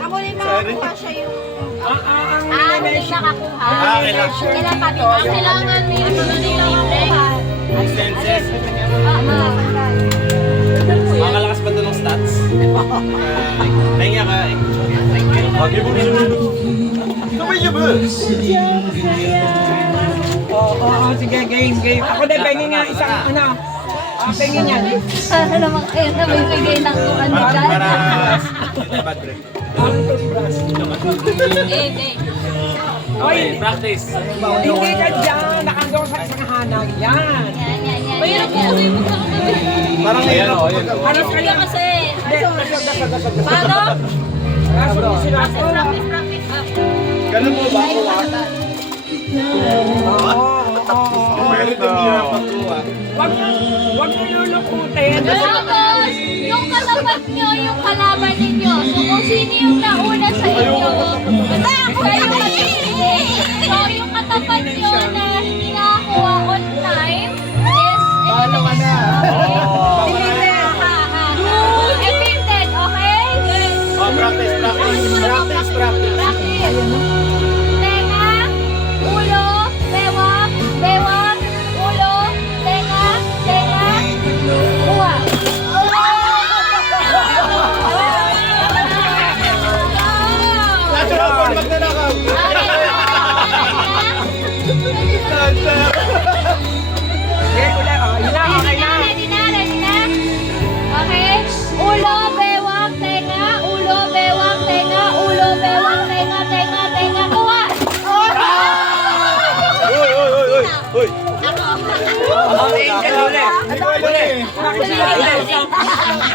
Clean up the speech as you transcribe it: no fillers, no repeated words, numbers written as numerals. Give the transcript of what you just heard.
Ako rin nakakuha siya yung... Hindi nakakuha. Kailan kami na? Kailangan may ano na nila. Senses. Makakalakas ba ito ng stats? Nahinga ka eh. Oo, sige, game. Ako din, pengen nga isang, ano, pengen yan. Ano naman kayo na may bigay ng ano dyan? Para bad trip. Hindi. Okay, practice. Hindi ka dyan, nakandong sa isang hanang yan. Yan. Mahirap po kasi magkakagabi. Parang ayan o, ayan. Hanap ka Kaya lang. kasi. Hindi, Paano? practice. Ganun mo ba ako Oo. Meron na hirap ako Wag mo lulukutin. Tapos, yung katapat nyo, yung kalaban ninyo. So, kung sino yung nauna sa inyo, so, yung katapat nyo na hindi nakakuha on time is eliminated. Eliminated, okay? Oh, practice. Tenga, ulo, bewang, ulo, tenga, kuha. Natural born magnanakaw. Okay, ulit. Yun na, okay na. Ready na? Okay? Ulo, bewang, tenga, ulo, bewang, tenga, kuha! Uy! Okay, ulit.